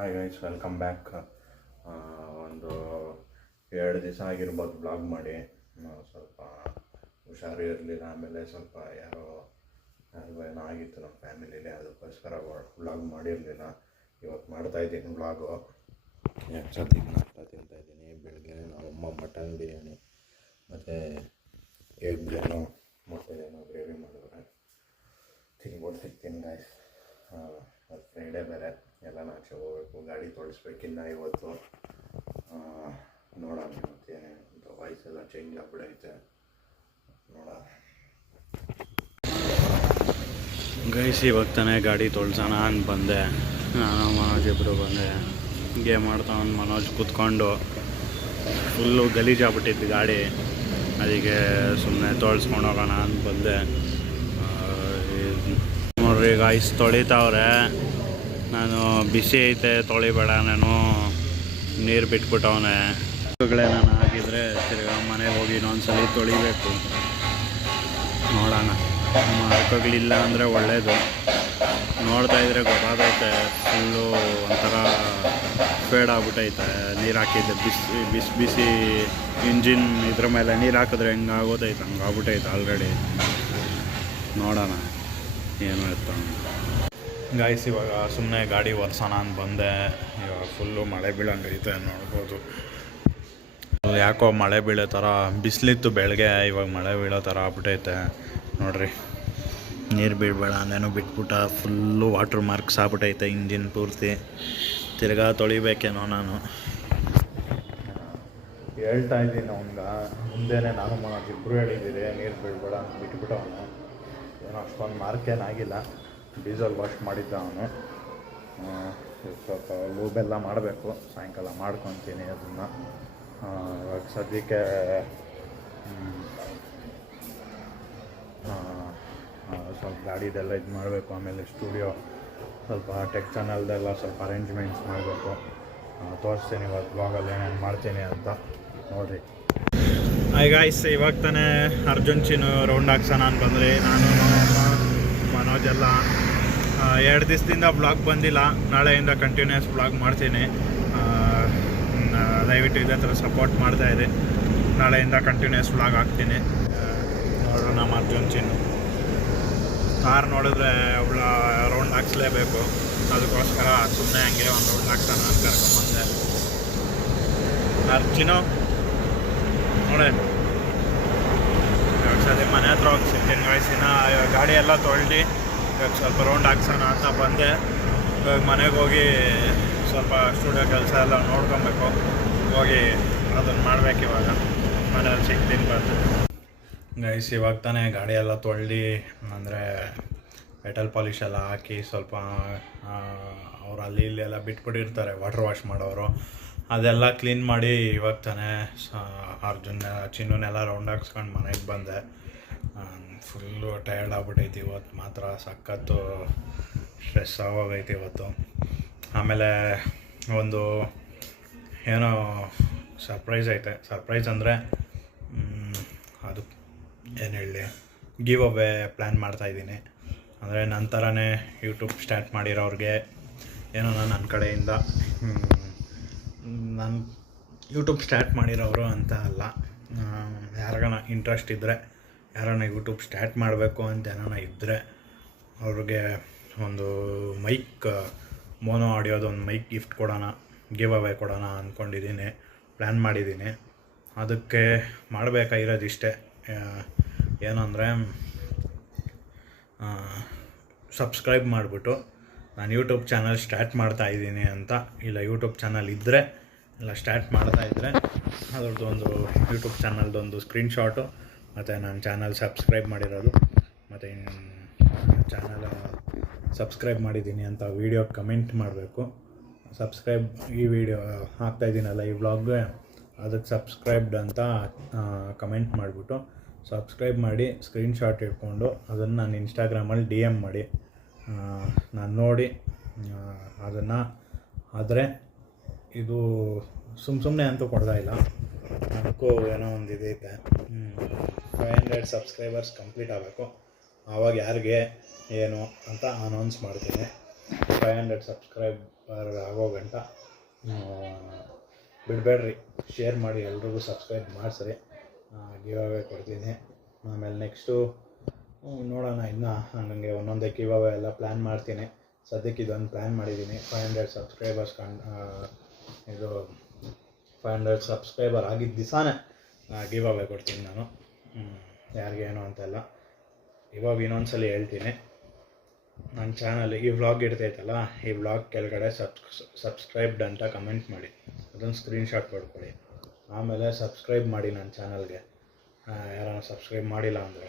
Hi guys, welcome back. ಒಂದು 2 ದಿವಸ ಆಗಿರ್ಬೋದು ಬ್ಲಾಗ್ ಮಾಡಿ. ಸ್ವಲ್ಪ ಹುಷಾರು ಇರಲಿಲ್ಲ. ಆಮೇಲೆ ಸ್ವಲ್ಪ ಯಾರಿಗೋ ಏನೋ ಆಗಿತ್ತು ನಮ್ಮ ಫ್ಯಾಮಿಲಿಲಿ, ಅದಕ್ಕೋಸ್ಕರ ವ್ಲಾಗ್ ಮಾಡಿರಲಿಲ್ಲ. ಇವತ್ತು ಮಾಡ್ತಾಯಿದ್ದೀನಿ ವ್ಲಾಗು. ಸದ್ಯಕ್ಕೆ ನಾಷ್ಟ ತಿಂತಾಯಿದ್ದೀನಿ. ಬೆಳಗ್ಗೆ ನಮ್ಮಮ್ಮ ಮಟನ್ ಬಿರಿಯಾನಿ ಮತ್ತು ಎಗ್ಗೇನೋ ಮೊಟ್ಟೆದೇನೋ ಗ್ರೇವಿ ಮಾಡಿದ್ರೆ ತಿನ್ಬೋದು ಸಿಗ್ತೀನಿ ಗಾಯ್ಸ್. ಫ್ರೈಡೇ ಬೇರೆ, ಎಲ್ಲ ಆಚೆ ಹೋಗ್ಬೇಕು, ಗಾಡಿ ತೊಳಿಸ್ಬೇಕಿನ್ನ ಇವತ್ತು. ನೋಡೋಣ ಮತ್ತೇನೆ ಅಂತ. ವಾಯ್ಸ್ ಎಲ್ಲ ಚೇಂಜ್ ಆಗ್ಬಿಡೈತೆ, ನೋಡೋಣ ಗೈಸ್. ಇವಾಗ ತಾನೇ ಗಾಡಿ ತೊಳ್ಸೋಣ ಅಂತ ಬಂದೆ. ನಾನು ಮನೋಜ್ ಇಬ್ಬರು ಬಂದೆ. ಗೇಮ್ ಮಾಡ್ತಾನೆ ಮನೋಜ್ ಕೂತ್ಕೊಂಡು. ಫುಲ್ಲು ಗಲೀಜಾಗ್ಬಿಟ್ಟಿದ್ದು ಗಾಡಿ, ಅದಕ್ಕೆ ಸುಮ್ಮನೆ ತೊಳ್ಸ್ಕೊಂಡು ಹೋಗೋಣ ಅಂತ ಬಂದೆ. ನೋಡ್ರಿ ಗಾಯ್ಸ್, ತೊಳಿತಾವ್ರೆ. ನಾನು ಬಿಸಿ ಐತೆ ತೊಳಿಬೇಡ, ನಾನು ನೀರು ಬಿಟ್ಬಿಟ್ಟವನೆ. ನಾನು ಆಗಿದ್ರೆ ತಿರ್ಗಾ ಮನೆಗೆ ಹೋಗಿ ಇನ್ನೊಂದ್ಸಲಿ ತೊಳಿಬೇಕು. ನೋಡೋಣ, ಮಾರ್ಕಗಳಿಲ್ಲ ಅಂದರೆ ಒಳ್ಳೆಯದು. ನೋಡ್ತಾಯಿದ್ರೆ ಗೊತ್ತಾಗೈತೆ, ಫುಲ್ಲು ಒಂಥರ ಫೇಡ್ ಆಗ್ಬಿಟ್ಟೈತೆ. ನೀರು ಹಾಕಿದ್ದೆ ಬಿಸಿ ಇಂಜಿನ್ ಇದ್ರ ಮೇಲೆ ನೀರು ಹಾಕಿದ್ರೆ ಹೆಂಗೆ ಆಗೋದೈತೆ ಹಂಗೆ ಆಗ್ಬಿಟ್ಟೈತೆ ಆಲ್ರೆಡಿ. ನೋಡೋಣ ಏನು ಇತ್ತು ಗಾಯ್ಸ್. ಇವಾಗ ಸುಮ್ಮನೆ ಗಾಡಿ ಒರೆಸೋಣ ಅಂತ ಬಂದೆ. ಇವಾಗ ಫುಲ್ಲು ಮಳೆ ಬೀಳಂಗೈತೆ, ನೋಡ್ಬೋದು. ಯಾಕೋ ಮಳೆ ಬೀಳೋ ಥರ ಬಿಸಿಲಿತ್ತು ಬೆಳಗ್ಗೆ, ಇವಾಗ ಮಳೆ ಬೀಳೋ ಥರ ಆಗ್ಬಿಟ್ಟೈತೆ ನೋಡ್ರಿ. ನೀರು ಬೀಳಬೇಡ ಅಂದೇನೋ ಬಿಟ್ಬಿಟ್ಟ. ಫುಲ್ಲು ವಾಟ್ರ್ ಮಾರ್ಕ್ಸ್ ಆಗ್ಬಿಟ್ಟೈತೆ ಇಂಜಿನ್ ಪೂರ್ತಿ. ತಿರ್ಗಾ ತೊಳಿಬೇಕೇನೋ. ನಾನು ಹೇಳ್ತಾ ಇದ್ದೀನಿ ಅವ್ನಿಗೆ, ಮುಂದೆನೇ ನಾನು ಮನೋಜ್ ಇಬ್ಬರು ಹೇಳಿದ್ದೀರಿ ನೀರು ಬೀಳಬೇಡ ಅಂತ ಬಿಟ್ಬಿಟ್ಟು ಅವನು. ಏನೋ ಅಷ್ಟೊಂದು ಮಾರ್ಕೇನಾಗಿಲ್ಲ. ಡೀಸೆಲ್ ವಾಶ್ ಮಾಡಿದ್ದ ಅವನು. ಸ್ವಲ್ಪ ಲೂಬೆಲ್ಲ ಮಾಡಬೇಕು, ಸಾಯಂಕಾಲ ಮಾಡ್ಕೊತೀನಿ ಅದನ್ನು. ಇವಾಗ ಸದ್ಯಕ್ಕೆ ಸ್ವಲ್ಪ ಗಾಡಿದೆಲ್ಲ ಇದು ಮಾಡಬೇಕು. ಆಮೇಲೆ ಸ್ಟುಡಿಯೋ ಸ್ವಲ್ಪ ಟೆಕ್ ಚಾನಲ್ದೆಲ್ಲ ಸ್ವಲ್ಪ ಅರೇಂಜ್ಮೆಂಟ್ಸ್ ಮಾಡಬೇಕು. ತೋರಿಸ್ತೀನಿ ಇವತ್ತು ಬ್ಲಾಗಲ್ಲಿ ಏನೇನು ಮಾಡ್ತೀನಿ ಅಂತ ನೋಡಿರಿ. ಹಾಯ್ ಗಾಯ್ಸ್, ಇವಾಗ ತಾನೇ ಅರ್ಜುನ್ ಚಿನ್ನು ರೌಂಡ್ ಹಾಕ್ಸೋಣ ಅಂತ ಬಂದ್ರಿ. ನಾನು ಮನೋಜ್ ಎಲ್ಲ 2 ದಿವಸದಿಂದ ಬ್ಲಾಗ್ ಬಂದಿಲ್ಲ. ನಾಳೆಯಿಂದ ಕಂಟಿನ್ಯೂಸ್ ಬ್ಲಾಗ್ ಮಾಡ್ತೀನಿ. ದಯವಿಟ್ಟು ಇದೇ ಥರ ಸಪೋರ್ಟ್ ಮಾಡ್ತಾಯಿದೆ. ನಾಳೆಯಿಂದ ಕಂಟಿನ್ಯೂಸ್ ಬ್ಲಾಗ್ ಹಾಕ್ತೀನಿ. ನೋಡೋಣ. ನಮ್ಮ ಅರ್ಜುನ್ ಚಿನ್ನು ಕಾರ್ ನೋಡಿದ್ರೆ ಅವಳ ರೌಂಡ್ ಹಾಕ್ಸ್ಲೇಬೇಕು. ಅದಕ್ಕೋಸ್ಕರ ಸುಮ್ಮನೆ ಹಂಗೆ ಒಂದು ರೌಂಡ್ ಹಾಕ್ಸೋಣ ಅಂತ ಕರ್ಕೊಂಬಂದೆ. ಅರ್ಜಿನೋ ನೋಡೆ, ಇವಾಗ ಸದ್ಯ ಮನೆ ಹತ್ರ ಹೋಗಿ ಸಿಗ್ತೀನಿ ಗಾಯ್ಸಿನ. ಗಾಡಿ ಎಲ್ಲ ತೊಳ್ದು ಇವಾಗ ಸ್ವಲ್ಪ ರೌಂಡ್ ಹಾಕ್ಸೋಣ ಅಂತ ಬಂದೆ. ಇವಾಗ ಮನೆಗೆ ಹೋಗಿ ಸ್ವಲ್ಪ ಸ್ಟುಡಿಯೋ ಕೆಲಸ ಎಲ್ಲ ನೋಡ್ಕೊಬೇಕು. ಹೋಗಿ ಅದನ್ನು ಮಾಡ್ಬೇಕು. ಇವಾಗ ಮನೇಲಿ ಸಿಗ್ತೀನಿ ಬಂದು ಗೈಸ್. ಇವಾಗ ತಾನೇ ಗಾಡಿ ಎಲ್ಲ ತೊಳ್ದು, ಅಂದರೆ ಮೆಟಲ್ ಪಾಲಿಶ್ ಎಲ್ಲ ಹಾಕಿ ಸ್ವಲ್ಪ ಅವ್ರು ಅಲ್ಲಿ ಇಲ್ಲಿ ಎಲ್ಲ ಬಿಟ್ಬಿಟ್ಟಿರ್ತಾರೆ ವಾಟ್ರ್ ವಾಶ್ ಮಾಡೋರು. ಅದೆಲ್ಲ ಕ್ಲೀನ್ ಮಾಡಿ ಇವಾಗ ತಾನೇ ಅರ್ಜುನ್ ಚಿನ್ನುನೆಲ್ಲ ರೌಂಡ್ ಹಾಕ್ಸ್ಕೊಂಡು ಮನೆಗೆ ಬಂದೆ. ಫುಲ್ಲು ಟಯರ್ಡ್ ಆಗ್ಬಿಟ್ಟೈತಿ ಇವತ್ತು ಮಾತ್ರ. ಸಖತ್ತು ಸ್ಟ್ರೆಸ್ ಆಗೋಗೈತಿ ಇವತ್ತು. ಆಮೇಲೆ ಒಂದು ಏನೋ ಸರ್ಪ್ರೈಸ್ ಐತೆ. ಸರ್ಪ್ರೈಸ್ ಅಂದರೆ ಅದು ಏನು ಹೇಳಿ, ಗಿವ್ ಅವೇ ಪ್ಲ್ಯಾನ್ ಮಾಡ್ತಾಯಿದ್ದೀನಿ. ಅಂದರೆ ನನ್ನ ಥರನೇ ಯೂಟ್ಯೂಬ್ ಸ್ಟಾರ್ಟ್ ಮಾಡಿರೋರಿಗೆ ಏನೋ ನನ್ನ ಕಡೆಯಿಂದ, ನಾನು ಯೂಟ್ಯೂಬ್ ಸ್ಟಾರ್ಟ್ ಮಾಡಿರೋರು ಅಂತ ಅಲ್ಲ, ಯಾರಿಗಾನ ಇಂಟ್ರೆಸ್ಟ್ ಇದ್ದರೆ, ಯಾರನ್ನ ಯೂಟ್ಯೂಬ್ ಸ್ಟಾರ್ಟ್ ಮಾಡಬೇಕು ಅಂತ ಏನಾನ ಇದ್ದರೆ ಅವ್ರಿಗೆ ಒಂದು ಮೈಕ್, ಮೋನೋ ಆಡಿಯೋದು ಒಂದು ಮೈಕ್ ಗಿಫ್ಟ್ ಕೊಡೋಣ, ಗಿವ್ ಅವೇ ಕೊಡೋಣ ಅಂದ್ಕೊಂಡಿದ್ದೀನಿ, ಪ್ಲ್ಯಾನ್ ಮಾಡಿದ್ದೀನಿ. ಅದಕ್ಕೆ ಮಾಡಬೇಕಾಗಿರೋದು ಇಷ್ಟೇ, ಏನಂದರೆ ಸಬ್ಸ್ಕ್ರೈಬ್ ಮಾಡಿಬಿಟ್ಟು ನಾನು ಯೂಟ್ಯೂಬ್ ಚಾನಲ್ ಸ್ಟಾರ್ಟ್ ಮಾಡ್ತಾಯಿದ್ದೀನಿ ಅಂತ, ಇಲ್ಲ ಯೂಟ್ಯೂಬ್ ಚಾನಲ್ ಇದ್ದರೆ, ಇಲ್ಲ ಸ್ಟಾರ್ಟ್ ಮಾಡ್ತಾಯಿದ್ರೆ ಅದ್ರದ್ದು ಒಂದು ಯೂಟ್ಯೂಬ್ ಚಾನಲ್ದೊಂದು ಸ್ಕ್ರೀನ್ಶಾಟು ಮತ್ತು ನನ್ನ ಚಾನಲ್ ಸಬ್ಸ್ಕ್ರೈಬ್ ಮಾಡಿರೋದು ಮತ್ತು ಚಾನಲ್ ಸಬ್ಸ್ಕ್ರೈಬ್ ಮಾಡಿದ್ದೀನಿ ಅಂತ ವೀಡಿಯೋ ಕಮೆಂಟ್ ಮಾಡಬೇಕು. ಸಬ್ಸ್ಕ್ರೈಬ್, ಈ ವಿಡಿಯೋ ಹಾಕ್ತಾಯಿದ್ದೀನಲ್ಲ ಈ ವ್ಲಾಗ್ಗೆ, ಅದಕ್ಕೆ ಸಬ್ಸ್ಕ್ರೈಬ್ಡ್ ಅಂತ ಕಮೆಂಟ್ ಮಾಡಿಬಿಟ್ಟು ಸಬ್ಸ್ಕ್ರೈಬ್ ಮಾಡಿ ಸ್ಕ್ರೀನ್ಶಾಟ್ ಇಟ್ಕೊಂಡು ಅದನ್ನು ನಾನು ಇನ್ಸ್ಟಾಗ್ರಾಮಲ್ಲಿ DM ಮಾಡಿ, ನಾನು ನೋಡಿ ಅದನ್ನು. ಆದರೆ ಇದು ಸುಮ್ಮನೆ ಅಂತೂ ಕೊಡ್ತಾಯಿಲ್ಲ, ಅದಕ್ಕೂ ಏನೋ ಒಂದು ಇದೈತೆ. 500 ಸಬ್ಸ್ಕ್ರೈಬರ್ಸ್ ಕಂಪ್ಲೀಟ್ ಆಗಬೇಕು. ಆವಾಗ ಯಾರಿಗೆ ಏನು ಅಂತ ಅನೌನ್ಸ್ ಮಾಡ್ತೀನಿ. 500 ಸಬ್ಸ್ಕ್ರೈಬರ್ ಆಗೋ ಗಂಟ ಬಿಡಬೇಡ್ರಿ, ಶೇರ್ ಮಾಡಿ, ಎಲ್ರಿಗೂ ಸಬ್ಸ್ಕ್ರೈಬ್ ಮಾಡಿಸ್ರಿ. ಗಿವ್ ಅವೇ ಕೊಡ್ತೀನಿ. ಆಮೇಲೆ ನೆಕ್ಸ್ಟು ನೋಡೋಣ, ಇನ್ನು ನನಗೆ ಒಂದೊಂದೇ ಗಿವ್ ಅವೇ ಎಲ್ಲ ಪ್ಲ್ಯಾನ್ ಮಾಡ್ತೀನಿ. ಸದ್ಯಕ್ಕೆ ಇದೊಂದು ಪ್ಲ್ಯಾನ್ ಮಾಡಿದ್ದೀನಿ. 500 ಸಬ್ಸ್ಕ್ರೈಬರ್ಸ್ ಇದು 500 ಸಬ್ಸ್ಕ್ರೈಬರ್ ಆಗಿದ್ದ ದಿವಸನೇ ಗಿವ್ ಅವೇ ಕೊಡ್ತೀನಿ ನಾನು. ಯಾರಿಗೇನು ಅಂತೆಲ್ಲ ಇವಾಗ ಇನ್ನೊಂದ್ಸಲಿ ಹೇಳ್ತೀನಿ. ನನ್ನ ಚಾನಲ್ ಈ ವ್ಲಾಗ್ ಇರ್ತೈತಲ್ಲ, ಈ ವ್ಲಾಗ್ ಕೆಳಗಡೆ ಸಬ್ಸ್ಕ್ರೈಬ್ಡ್ ಅಂತ ಕಮೆಂಟ್ ಮಾಡಿ, ಅದನ್ನು ಸ್ಕ್ರೀನ್ಶಾಟ್ ಮಾಡ್ಕೊಳ್ಳಿ. ಆಮೇಲೆ ಸಬ್ಸ್ಕ್ರೈಬ್ ಮಾಡಿ ನನ್ನ ಚಾನಲ್ಗೆ, ಯಾರನ್ನ ಸಬ್ಸ್ಕ್ರೈಬ್ ಮಾಡಿಲ್ಲ ಅಂದರೆ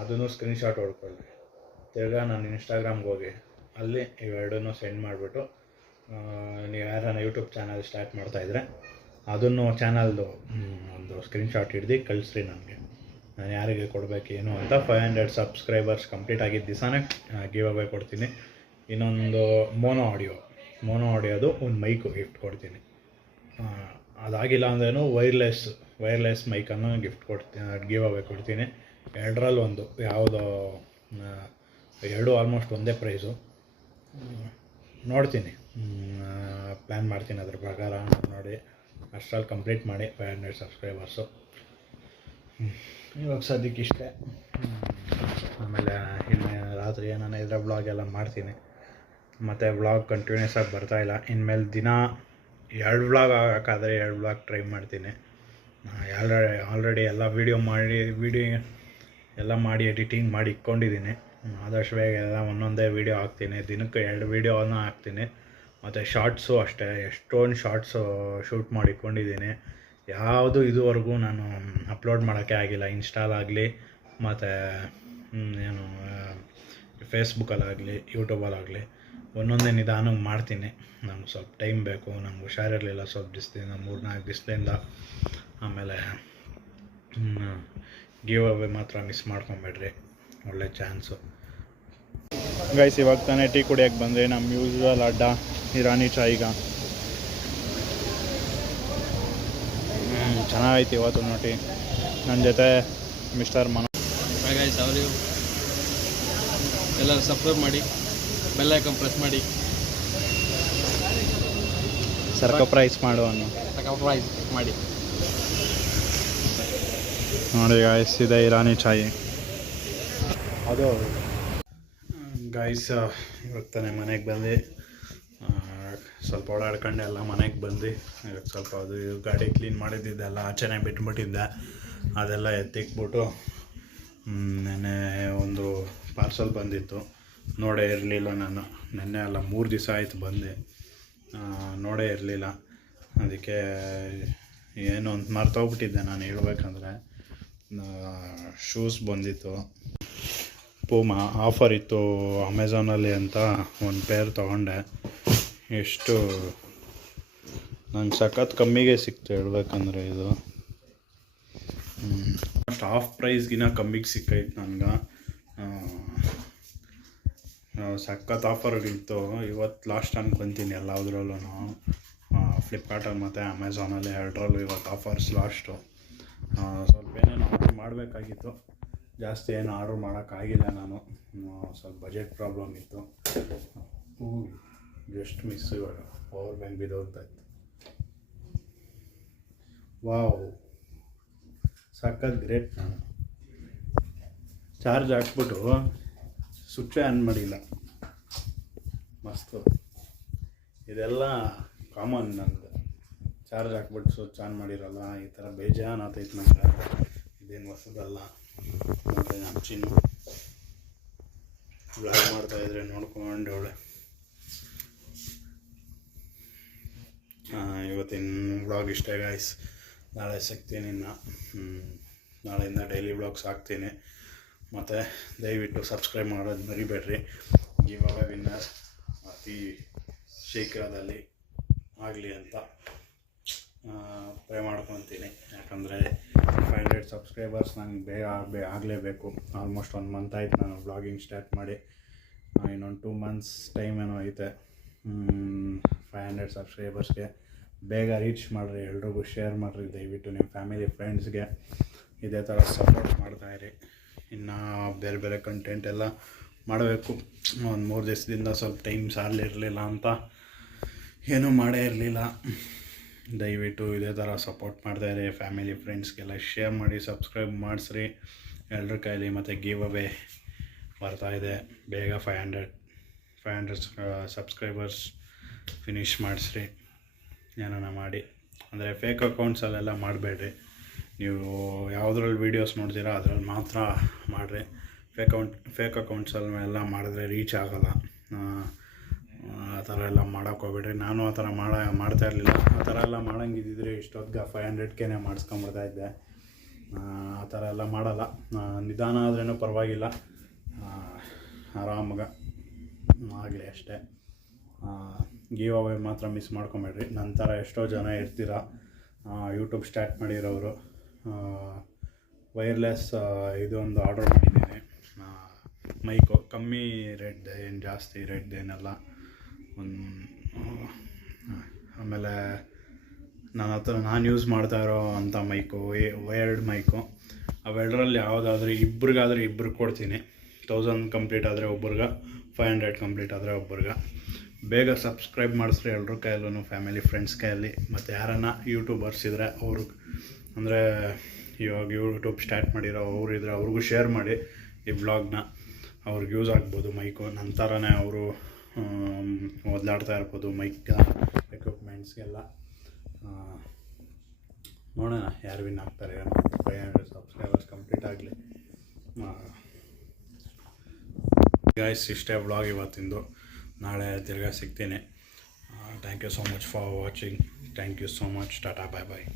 ಅದನ್ನು ಸ್ಕ್ರೀನ್ಶಾಟ್ ಹೊಡ್ಕೊಳ್ಳಿ. ತಿರ್ಗಾ ನಾನು ಇನ್ಸ್ಟಾಗ್ರಾಮ್ಗೆ ಹೋಗಿ ಅಲ್ಲಿ ಇವೆರಡನ್ನೂ ಸೆಂಡ್ ಮಾಡಿಬಿಟ್ಟು, ನೀವು ಯಾರನ್ನ ಯೂಟ್ಯೂಬ್ ಚಾನಲ್ ಸ್ಟಾರ್ಟ್ ಮಾಡ್ತಾಯಿದ್ರೆ ಅದನ್ನು ಚಾನಲ್ದು ಒಂದು ಸ್ಕ್ರೀನ್ಶಾಟ್ ಹಿಡ್ದು ಕಳಿಸ್ರಿ ನನಗೆ. ನಾನು ಯಾರಿಗೆ ಕೊಡಬೇಕೇನು ಅಂತ 500 ಸಬ್ಸ್ಕ್ರೈಬರ್ಸ್ ಕಂಪ್ಲೀಟ್ ಆಗಿದ್ದ ದಿವಸನೇ ಗಿವ್ ಅವೇ ಕೊಡ್ತೀನಿ. ಇನ್ನೊಂದು ಮೋನೋ ಆಡಿಯೋದು ಒಂದು ಮೈಕು ಗಿಫ್ಟ್ ಕೊಡ್ತೀನಿ. ಅದಾಗಿಲ್ಲ ಅಂದ್ರೂ ವೈರ್ಲೆಸ್ ಮೈಕನ್ನು ಗಿವ್ ಅವೇ ಕೊಡ್ತೀನಿ. ಎರಡರಲ್ಲಿ ಒಂದು ಯಾವುದೋ, ಎರಡು ಆಲ್ಮೋಸ್ಟ್ ಒಂದೇ ಪ್ರೈಸು. ನೋಡ್ತೀನಿ, ಪ್ಲ್ಯಾನ್ ಮಾಡ್ತೀನಿ, ಅದ್ರ ಪ್ರಕಾರ ನೋಡಿ ಅಷ್ಟರಲ್ಲಿ ಕಂಪ್ಲೀಟ್ ಮಾಡಿ 500 ಸಬ್ಸ್ಕ್ರೈಬರ್ಸು. ಇವಾಗ ಸದ್ಯಕ್ಕೆ ಇಷ್ಟೇ. ಆಮೇಲೆ ಇನ್ನು ರಾತ್ರಿ ನಾನು ಇದರ ವ್ಲಾಗ್ ಎಲ್ಲ ಮಾಡ್ತೀನಿ. ಮತ್ತು ವ್ಲಾಗ್ ಕಂಟಿನ್ಯೂಸ್ ಆಗಿ ಬರ್ತಾಯಿಲ್ಲ. ಇನ್ಮೇಲೆ ದಿನ 2 ವ್ಲಾಗ್ ಹಾಕಾದರೆ 2 ವ್ಲಾಗ್ ಟ್ರೈ ಮಾಡ್ತೀನಿ. ಆಲ್ರೆಡಿ ಎಲ್ಲ ವೀಡಿಯೋ ಮಾಡಿ ಎಡಿಟಿಂಗ್ ಮಾಡಿ ಇಟ್ಕೊಂಡಿದ್ದೀನಿ. ಆದಷ್ಟು ಬೇಗ ಎಲ್ಲ ಒಂದೊಂದೇ ವೀಡಿಯೋ ಹಾಕ್ತೀನಿ. ದಿನಕ್ಕೆ 2 ವೀಡಿಯೋನ ಹಾಕ್ತೀನಿ. ಮತ್ತು ಶಾರ್ಟ್ಸು ಅಷ್ಟೇ, ಎಷ್ಟೊಂದು ಶಾರ್ಟ್ಸು ಶೂಟ್ ಮಾಡಿ ಇಟ್ಕೊಂಡಿದ್ದೀನಿ. ಯಾವುದು ಇದುವರೆಗೂ ನಾನು ಅಪ್ಲೋಡ್ ಮಾಡೋಕ್ಕೆ ಆಗಿಲ್ಲ. ಇನ್ಸ್ಟಾಲಾಗಲಿ ಮತ್ತು ಏನು ಫೇಸ್ಬುಕ್ಕಲ್ಲಾಗಲಿ ಯೂಟ್ಯೂಬಲ್ಲಾಗಲಿ ಒಂದೊಂದೇ ನಿಧಾನಕ್ಕೆ ಮಾಡ್ತೀನಿ. ನಂಗೆ ಸ್ವಲ್ಪ ಟೈಮ್ ಬೇಕು, ನಂಗೆ ಹುಷಾರಿರಲಿಲ್ಲ ಸ್ವಲ್ಪ ದಿವಸದಿಂದ, 3-4 ದಿವಸದಿಂದ. ಆಮೇಲೆ ಗಿವ್ ಅವೇ ಮಾತ್ರ ಮಿಸ್ ಮಾಡ್ಕೊಬೇಡ್ರಿ, ಒಳ್ಳೆ ಚಾನ್ಸು. ಗೈಸ್, ಇವಾಗ ತಾನೇ ಟೀ ಕುಡಿಯೋಕ್ಕೆ ಬಂದರೆ ನಮ್ಮ ಯೂಶ್ವಲ್ ಅಡ್ಡ ಇರಾನಿ ಚಾಯ್ಗ. ಚೆನ್ನಾಗೈತಿ ಇವತ್ತು ನೋಡಿ. ನನ್ನ ಜೊತೆ ಮಿಸ್ಟರ್ ಮನೋ. ಗೈಸ್, ಅವರು ಎಲ್ಲರೂ ಸಬ್ಸ್ಕ್ರೈಬ್ ಮಾಡಿ, ಬೆಲ್ ಐಕಾನ್ ಪ್ರೆಸ್ ಮಾಡಿ, ಸರ್ಪ್ರೈಸ್ ಮಾಡುವನು ಸರ್ಪ್ರೈಸ್ ಮಾಡಿ ನೋಡಿ ಗಾಯ್ಸ್. ಇದೆ ಇರಾನಿ ಚಾಯ್. ಅದು ಗಾಯ್ಸ್, ಇವಾಗ ತಾನೇ ಮನೆಗೆ ಬಂದು ಸ್ವಲ್ಪ ಓಡಾಡ್ಕೊಂಡು ಎಲ್ಲ ಮನೆಗೆ ಬಂದು ಇವಾಗ ಸ್ವಲ್ಪ ಅದು ಗಾಡಿ ಕ್ಲೀನ್ ಮಾಡಿದ್ದಿದ್ದೆಲ್ಲ ಆಚೆನೇ ಬಿಟ್ಬಿಟ್ಟಿದ್ದೆ. ಅದೆಲ್ಲ ಎತ್ತಿಕ್ಬಿಟ್ಟು ನೆನ್ನೆ ಒಂದು ಪಾರ್ಸಲ್ ಬಂದಿತ್ತು, ನೋಡೇ ಇರಲಿಲ್ಲ ನಾನು. ನೆನ್ನೆ ಅಲ್ಲ 3 ದಿವಸ ಆಯಿತು ಬಂದು, ನೋಡೇ ಇರಲಿಲ್ಲ. ಅದಕ್ಕೆ ಏನು ಅಂತ ಮರ್ತೋಗ್ಬಿಟ್ಟಿದ್ದೆ ನಾನು ಹೇಳ್ಬೇಕಂದ್ರೆ. ಶೂಸ್ ಬಂದಿತ್ತು, ಪೂಮಾ ಆಫರ್ ಇತ್ತು ಅಮೆಝಾನಲ್ಲಿ ಅಂತ ಒಂದು ಪೇರ್ ತೊಗೊಂಡೆ. ಎಷ್ಟು ನಂಗೆ ಸಖತ್ ಕಮ್ಮಿಗೆ ಸಿಕ್ತು ಹೇಳ್ಬೇಕಂದ್ರೆ. ಇದು ಅಷ್ಟು ಹಾಫ್ ಪ್ರೈಸ್ಗಿನ ಕಮ್ಮಿಗೆ ಸಿಕ್ಕೈತೆ ನನಗೆ. ಸಖತ್ ಆಫರ್ಗಳಿತ್ತು. ಇವತ್ತು ಲಾಸ್ಟ್ ಅನ್ಕೊತೀನಿ ಎಲ್ಲದ್ರಲ್ಲೂ, ಫ್ಲಿಪ್ಕಾರ್ಟಲ್ಲಿ ಮತ್ತು ಅಮೆಝಾನಲ್ಲಿ ಎರಡರಲ್ಲೂ ಇವತ್ತು ಆಫರ್ಸ್ ಲಾಸ್ಟು. ಸ್ವಲ್ಪ ಏನೇನು ಆರ್ಡ್ರ್ ಮಾಡಬೇಕಾಗಿತ್ತು, ಜಾಸ್ತಿ ಏನು ಆರ್ಡ್ರ್ ಮಾಡೋಕ್ಕಾಗಿಲ್ಲ ನಾನು. ಸ್ವಲ್ಪ ಬಜೆಟ್ ಪ್ರಾಬ್ಲಮ್ ಇತ್ತು. Just miss. ಇವಾಗ ಪವರ್ ಬ್ಯಾಂಕ್ ಬಿದ್ದೋಗ್ತಾಯಿತ್ತು. ವಾವ್, ಸಖತ್ ಗ್ರೇಟ್. ನಾನು ಚಾರ್ಜ್ ಹಾಕ್ಬಿಟ್ಟು ಸ್ವಿಚ್ಚೇ ಆನ್ ಮಾಡಿಲ್ಲ. ಮಸ್ತು. ಇದೆಲ್ಲ ಕಾಮನ್ ನಂದು. ಚಾರ್ಜ್ ಹಾಕ್ಬಿಟ್ಟು ಸ್ವಿಚ್ ಆನ್ ಮಾಡಿರಲ್ಲ, ಈ ಥರ ಬೇಜಾನ್ ಆತೈತೆ ನಂಗೆ. ಇದೇನು ಹೊಸದಲ್ಲ. ಮತ್ತು ನಮ್ಮ ಚಿನ್ನು ಬ್ಲಾಗ್ ಮಾಡ್ತಾಯಿದ್ರೆ ನೋಡ್ಕೊಂಡು ಅವಳೆ. ಇವತ್ತಿನ ವ್ಲಾಗ್ ಇಷ್ಟೇ ಗಾಯ್ಸ್. ನಾಳೆ ಸಿಗ್ತೀನಿ ಇನ್ನು. ನಾಳೆಯಿಂದ ಡೈಲಿ ವ್ಲಾಗ್ಸ್ ಹಾಕ್ತೀನಿ. ಮತ್ತು ದಯವಿಟ್ಟು ಸಬ್ಸ್ಕ್ರೈಬ್ ಮಾಡೋದು ಮರಿಬೇಡ್ರಿ. ಗಿವ್ ಅವೇ ವಿನ್ನರ್ ಅತಿ ಶೀಘ್ರದಲ್ಲಿ ಆಗಲಿ ಅಂತ ಪ್ರೇ ಮಾಡ್ಕೊತೀನಿ. ಯಾಕಂದರೆ 500 ಸಬ್ಸ್ಕ್ರೈಬರ್ಸ್ ನಂಗೆ ಬೇಗ ಆಗಲೇಬೇಕು. ಆಲ್ಮೋಸ್ಟ್ 1 ಮಂತ್ ಆಯ್ತು ನಾನು ವ್ಲಾಗಿಂಗ್ ಸ್ಟಾರ್ಟ್ ಮಾಡಿ. ಇನ್ನೊಂದು 2 ಮಂತ್ಸ್ ಟೈಮ್ ಏನೋ ಐತೆ 500 ಸಬ್ಸ್ಕ್ರೈಬರ್ಸ್ಗೆ. ಬೇಗ ರೀಚ್ ಮಾಡಿರಿ, ಎಲ್ರಿಗೂ ಶೇರ್ ಮಾಡಿರಿ ದಯವಿಟ್ಟು. ನಿಮ್ಮ ಫ್ಯಾಮಿಲಿ ಫ್ರೆಂಡ್ಸ್ಗೆ ಇದೇ ಥರ ಸಪೋರ್ಟ್ ಮಾಡ್ತಾಯಿರಿ. ಇನ್ನು ಬೇರೆ ಬೇರೆ ಕಂಟೆಂಟ್ ಎಲ್ಲ ಮಾಡಬೇಕು. ಒಂದು 3 ದಿವಸದಿಂದ ಸ್ವಲ್ಪ ಟೈಮ್ ಸಾಲಿರಲಿಲ್ಲ ಅಂತ ಏನೂ ಮಾಡೇ ಇರಲಿಲ್ಲ. ದಯವಿಟ್ಟು ಇದೇ ಥರ ಸಪೋರ್ಟ್ ಮಾಡ್ತಾಯಿರಿ. ಫ್ಯಾಮಿಲಿ ಫ್ರೆಂಡ್ಸ್ಗೆಲ್ಲ ಶೇರ್ ಮಾಡಿ, ಸಬ್ಸ್ಕ್ರೈಬ್ ಮಾಡಿಸ್ರಿ ಎಲ್ಲರ ಕೈಲಿ. ಮತ್ತು ಗಿವ್ ಅವೇ ಬರ್ತಾಯಿದೆ, ಬೇಗ 500 ಸಬ್ಸ್ಕ್ರೈಬರ್ಸ್ ಫಿನಿಷ್ ಮಾಡಿಸ್ರಿ ಏನಾನ ಮಾಡಿ. ಅಂದರೆ ಫೇಕ್ ಅಕೌಂಟ್ಸಲ್ಲೆಲ್ಲ ಮಾಡಬೇಡ್ರಿ. ನೀವು ಯಾವುದ್ರಲ್ಲಿ ವೀಡಿಯೋಸ್ ನೋಡ್ತೀರಾ ಅದರಲ್ಲಿ ಮಾತ್ರ ಮಾಡಿರಿ. ಫೇಕ್ ಅಕೌಂಟ್ಸಲ್ಲೆಲ್ಲ ಮಾಡಿದ್ರೆ ರೀಚ್ ಆಗೋಲ್ಲ. ಆ ಥರ ಎಲ್ಲ ಮಾಡೋಕ್ಕೆ ಹೋಗ್ಬೇಡ್ರಿ. ನಾನು ಆ ಥರ ಮಾಡ್ತಾ ಇರಲಿಲ್ಲ. ಆ ಥರ ಎಲ್ಲ ಮಾಡೋಂಗಿದ್ದಿದ್ರೆ ಇಷ್ಟೊತ್ತಿಗೆ 500K ಮಾಡಿಸ್ಕೊಂಬಿಡ್ತಾಯಿದ್ದೆ. ಆ ಥರ ಎಲ್ಲ ಮಾಡಲ್ಲ. ನಿಧಾನ ಆದ್ರೂ ಪರವಾಗಿಲ್ಲ, ಆರಾಮಾಗ ಆಗಲಿ ಅಷ್ಟೇ. ಗಿವ್ ಅವೇ ಮಾತ್ರ ಮಿಸ್ ಮಾಡ್ಕೊಬೇಡ್ರಿ. ನಂತರ ಎಷ್ಟೋ ಜನ ಇರ್ತೀರ ಯೂಟ್ಯೂಬ್ ಸ್ಟಾರ್ಟ್ ಮಾಡಿರೋರು. ವೈರ್ಲೆಸ್ ಇದೊಂದು ಆರ್ಡರ್ ಮಾಡಿದ್ದೀನಿ, ಮೈಕು. ಕಮ್ಮಿ ರೇಟ್ದೆ, ಏನು ಜಾಸ್ತಿ ರೇಟ್ದೇನಲ್ಲ. ಆಮೇಲೆ ನಾನು ಯೂಸ್ ಮಾಡ್ತಾ ಇರೋ ಅಂಥ ಮೈಕು ವೈರ್ಡ್ ಮೈಕು. ಅವೆರಡರಲ್ಲಿ ಯಾವುದಾದ್ರೂ ಇಬ್ರಿಗೆ ಕೊಡ್ತೀನಿ. 1000 ಕಂಪ್ಲೀಟ್ ಆದರೆ ಒಬ್ರಿಗೆ, 500 ಕಂಪ್ಲೀಟ್ ಆದರೆ ಒಬ್ರಿಗೆ. ಬೇಗ ಸಬ್ಸ್ಕ್ರೈಬ್ ಮಾಡಿಸ್ರಿ ಎಲ್ಲರ ಕೈಯಲ್ಲೂ, ಫ್ಯಾಮಿಲಿ ಫ್ರೆಂಡ್ಸ್ ಕೈಯಲ್ಲಿ. ಮತ್ತು ಯಾರನ್ನ ಯೂಟ್ಯೂಬರ್ಸ್ ಇದ್ದರೆ ಅವ್ರಿಗೆ, ಅಂದರೆ ಇವಾಗ ಯೂಟ್ಯೂಬ್ ಸ್ಟಾರ್ಟ್ ಮಾಡಿರೋ ಅವರು ಇದ್ದರೆ ಅವ್ರಿಗೂ ಶೇರ್ ಮಾಡಿ ಈ ವ್ಲಾಗ್ನ. ಅವ್ರಿಗೆ ಯೂಸ್ ಆಗ್ಬೋದು ಮೈಕು. ನನ್ನ ಥರನೇ ಅವರು ಓದಲಾಡ್ತಾ ಇರ್ಬೋದು ಮೈಕ್ ಎಕ್ವಿಪ್ಮೆಂಟ್ಸ್ಗೆಲ್ಲ. ನೋಡೋಣ ಯಾರು ವಿನ್ ಆಗ್ತಾರೆ. 500 ಸಬ್ಸ್ಕ್ರೈಬರ್ಸ್ ಕಂಪ್ಲೀಟ್ ಆಗಲಿ. ಗೈಸ್, ಇಷ್ಟೇ ವ್ಲಾಗ್ ಇವತ್ತಿಂದು. ನಾಳೆ ತಿರ್ಗಾ ಸಿಗ್ತೀನಿ. Thank you so much for watching. Thank you so much. Tata, bye bye.